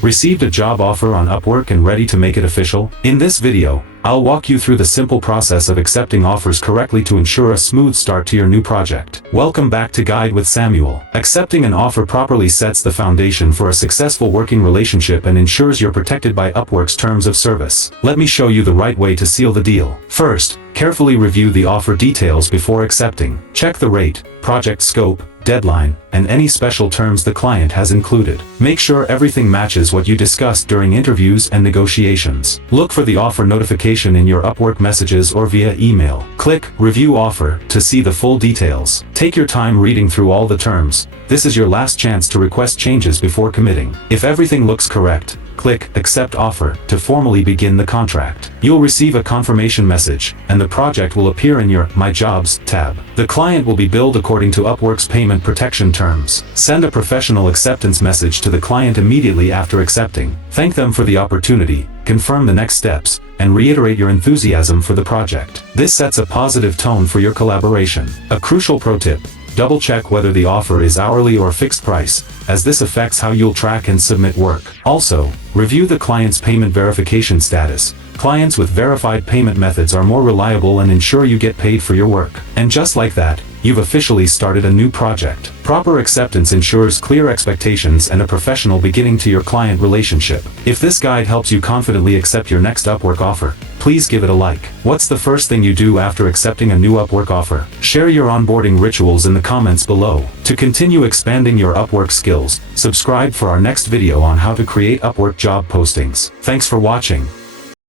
Received a job offer on Upwork and ready to make it official? In this video, I'll walk you through the simple process of accepting offers correctly to ensure a smooth start to your new project. Welcome back to Guide with Samuel. Accepting an offer properly sets the foundation for a successful working relationship and ensures you're protected by Upwork's terms of service. Let me show you the right way to seal the deal. First, carefully review the offer details before accepting. Check the rate, project scope, deadline, and any special terms the client has included. Make sure everything matches what you discussed during interviews and negotiations. Look for the offer notification in your Upwork messages or via email. Click Review Offer to see the full details. Take your time reading through all the terms. This is your last chance to request changes before committing. If everything looks correct, click Accept Offer to formally begin the contract. You'll receive a confirmation message, and the project will appear in your My Jobs tab. The client will be billed according to Upwork's payment protection terms. Send a professional acceptance message to the client immediately after accepting. Thank them for the opportunity, confirm the next steps, and reiterate your enthusiasm for the project. This sets a positive tone for your collaboration. A crucial pro tip: double-check whether the offer is hourly or fixed price, as this affects how you'll track and submit work. Also, review the client's payment verification status. Clients with verified payment methods are more reliable and ensure you get paid for your work. And just like that, you've officially started a new project. Proper acceptance ensures clear expectations and a professional beginning to your client relationship. If this guide helps you confidently accept your next Upwork offer, please give it a like. What's the first thing you do after accepting a new Upwork offer? Share your onboarding rituals in the comments below. To continue expanding your Upwork skills, subscribe for our next video on how to create Upwork job postings. Thanks for watching.